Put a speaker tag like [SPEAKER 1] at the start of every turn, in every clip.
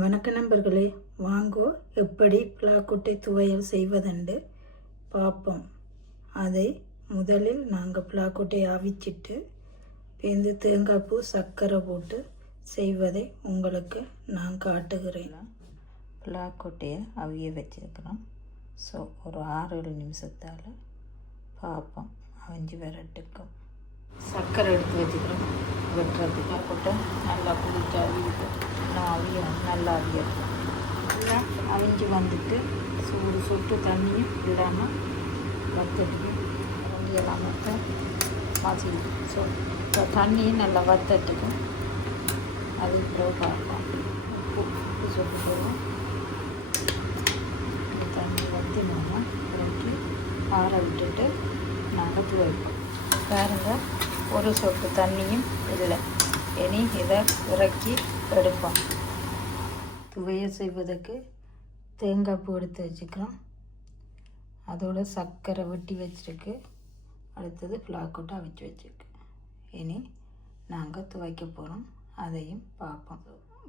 [SPEAKER 1] வணக்க நண்பர்களே வாங்கோ எப்படி பிளாக்குட்டை துவையல் செய்வதென்று பார்ப்போம் அதை முதலில் நாங்கள் பிளாக்குட்டை அவிச்சிட்டு பேந்து தேங்காய் பூ சர்க்கரை போட்டு செய்வதை உங்களுக்கு நான் காட்டுகிறேன். பிளாக்கொட்டையை அவிய வச்சிருக்கிறோம். ஸோ ஒரு ஆறு ஏழு நிமிஷத்தால் பார்ப்போம் அவிஞ்சு விரட்டுக்கும். சர்க்கரை எடுத்து வச்சுக்கிறோம். வெட்டுறதுக்கு கொட்டை நல்லா இன்னும் அவியும் நல்லா அவியணும் நல்லா அவிஞ்சு வந்துட்டு சூடு சொட்டு தண்ணியும் இல்லாமல் வத்தட்டு எல்லாம் மற்ற மாசி ஸோ தண்ணியும் நல்லா வத்தட்டுக்கும் அது இப்போ பார்ப்போம் உப்பு உப்பு சொட்டு போதும் தண்ணி வத்தினோம்னா இறக்கி ஆற விட்டுட்டு நாங்கள் துவைப்போம் பாருங்க ஒரு சொட்டு தண்ணியும் இல்லை. இனி இதை இறக்கி எடுப்போம். துவைய செய்வதற்கு தேங்காய் பூ எடுத்து வச்சுக்கிறோம். அதோட சர்க்கரை வெட்டி வச்சுருக்கு. அடுத்தது ஃப்ளாக்கோட்டை அவிச்சு வச்சுருக்கு. இனி நாங்கள் துவைக்க போகிறோம் அதையும் பார்ப்போம்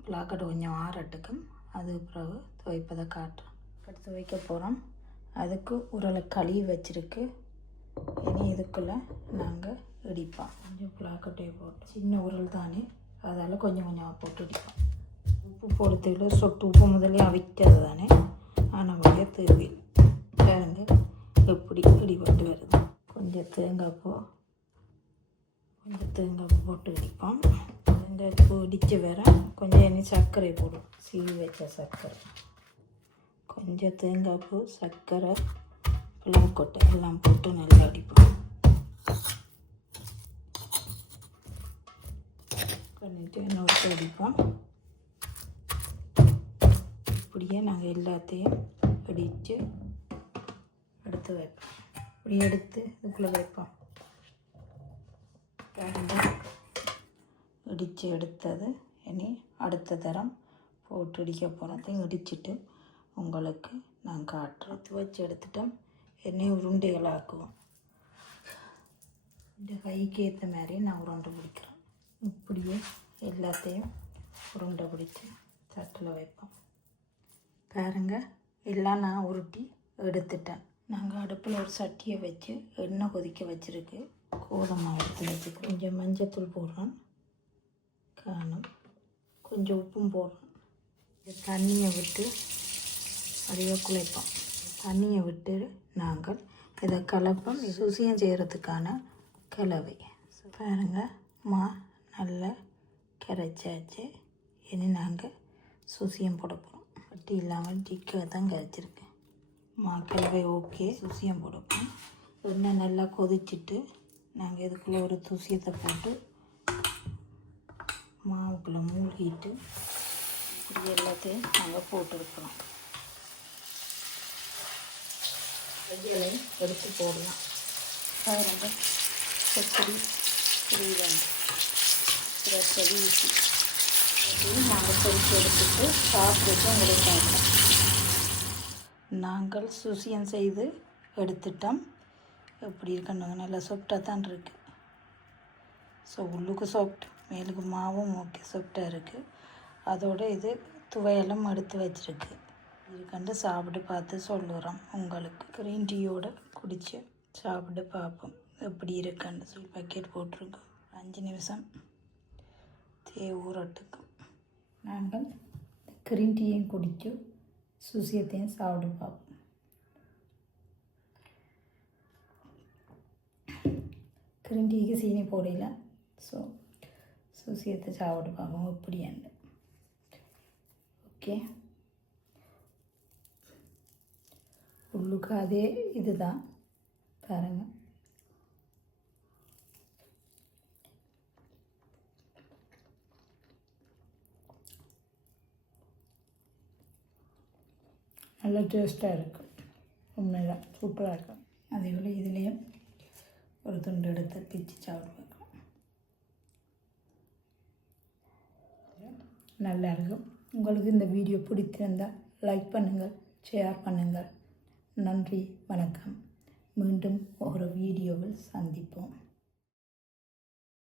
[SPEAKER 1] ஃப்ளாக்கோட்டை கொஞ்சம் ஆறட்டுக்கும். அது பிறகு துவைப்பதை காட்டுறோம். அடுத்து துவைக்க போகிறோம் அதுக்கு உரலை கழுவி வச்சுருக்கு. இனி இதுக்குள்ளே நாங்கள் இடிப்போம். கொஞ்சம் பிளாக்கட்டையை போட்டு. சின்ன உரல் தானே அதால் கொஞ்சம் கொஞ்சமாக போட்டு இடிப்போம். உப்பு போடுறதுல சொட்டு உப்பு முதலே அவிக்கிறது தானே ஆனால் வழிய தேவை பாருங்க எப்படி இடிபட்டு வருது கொஞ்சம் தேங்காய் பூ கொஞ்சம் தேங்காய் பூ போட்டு இடிப்போம் தேங்காய் பூ இடித்த வேற கொஞ்சம் இனி சர்க்கரை போடும் சீவி வச்ச சர்க்கரை கொஞ்சம் தேங்காய் பூ சர்க்கரை கொட்டை எல்லாம் போட்டு நல்லா அடிப்போம் பண்ணிட்டு இன்னொரு அடிப்போம் இப்படியே நாங்கள் எல்லாத்தையும் அடித்து எடுத்து வைப்போம். இப்படி எடுத்து இதுக்குள்ளே வைப்போம். இடித்து எடுத்தது. இனி அடுத்த தரம் போட்டு இடிக்க போகிறதையும் இடிச்சிட்டு உங்களுக்கு நான் காட்டுறேன். துவைச்சி எடுத்துட்டோம். எண்ணெய் உருண்டைகளாக்குவோம் இந்த கைக்கு ஏற்ற மாதிரி நான் உருண்டை பிடிக்கிறேன். இப்படியே எல்லாத்தையும் உருண்டை பிடிச்சி தட்டில் வைப்போம். பாருங்க. எல்லாம் நான் உருட்டி எடுத்துட்டேன். நாங்கள் அடுப்பில் ஒரு சட்டியை வச்சு எண்ணெய் கொதிக்க வச்சுருக்கு. கோதமாக எடுத்து வச்சு கொஞ்சம் மஞ்சத்தூள் போடுறோம். காணும். கொஞ்சம் உப்பும் போடுறோம். தண்ணியை விட்டு அதையோ குழைப்போம். தண்ணியை விட்டு நாங்கள் இதை கலப்போம். சுசியம் செய்கிறதுக்கான கலவை. பாருங்க. மா நல்லா கரைச்சாச்சு. இனி நாங்கள் சுசியம் போட போகிறோம் வட்டி இல்லாமல் டிக்காக தான் கரைச்சிருக்கேன் மா கலவை ஓகே சுசியம் போடுவோம் எண்ணெய் நல்லா கொதிச்சுட்டு நாங்கள் இதுக்குள்ளே ஒரு துசியத்தை போட்டு மாவுக்குள்ளே மூழ்கிட்டு இது எல்லாத்தையும் நாங்கள் போட்டுருக்குறோம். வெஜ்ஜலை எடுத்து போடலாம். பாருங்க எப்படி புரியுதாங்க ரசம் வீசி நாங்கள் பொறிச்சு எடுத்துட்டு சாப்பிட்டு உங்களுக்கு பார்க்கலாம் நாங்கள் சுசியம் செய்து எடுத்துட்டோம். எப்படி இருக்கணுங்க நல்லா சாஃப்டாக தான் இருக்குது ஸோ உள்ளுக்கு சாஃப்ட் மேலுக்கு மாவும் ஓகே சாஃப்டாக இருக்குது அதோட இது துவையெல்லாம் எடுத்து வச்சிருக்கு. கண்டு சாப்பிட்டு பார்த்து சொல்லுறோம். உங்களுக்கு க்ரீன் டீயோடு குடித்து சாப்பிட்டு பார்ப்போம். எப்படி இருக்குன்னு சொல்லி பக்கெட் போட்டிருக்கோம். அஞ்சு நிமிஷம். தே ஊரட்டுக்கும் நாங்கள் க்ரீன் டீயும் குடித்து சுசியத்தையும் சாப்பிட்டு பார்ப்போம் க்ரீன் டீக்கு சீனி போடல. ஸோ சுசியத்தை சாப்பிட்டு பார்ப்போம் எப்படியாண்டு ஓகே உள்ளுக்கு அதே இது தான் பாருங்கள் நல்லா டேஸ்ட்டாக இருக்குது உண்மையில் சூப்பராக இருக்கும் அதே போல் இதுலேயும் ஒரு துண்டு எடுத்து பிச்சு சாப்பிடுவேன் நல்லா இருக்கும். உங்களுக்கு இந்த வீடியோ பிடித்திருந்தால் லைக் பண்ணுங்கள் ஷேர் பண்ணுங்கள். நன்றி வணக்கம். மீண்டும் ஒரு வீடியோவில் சந்திப்போம்.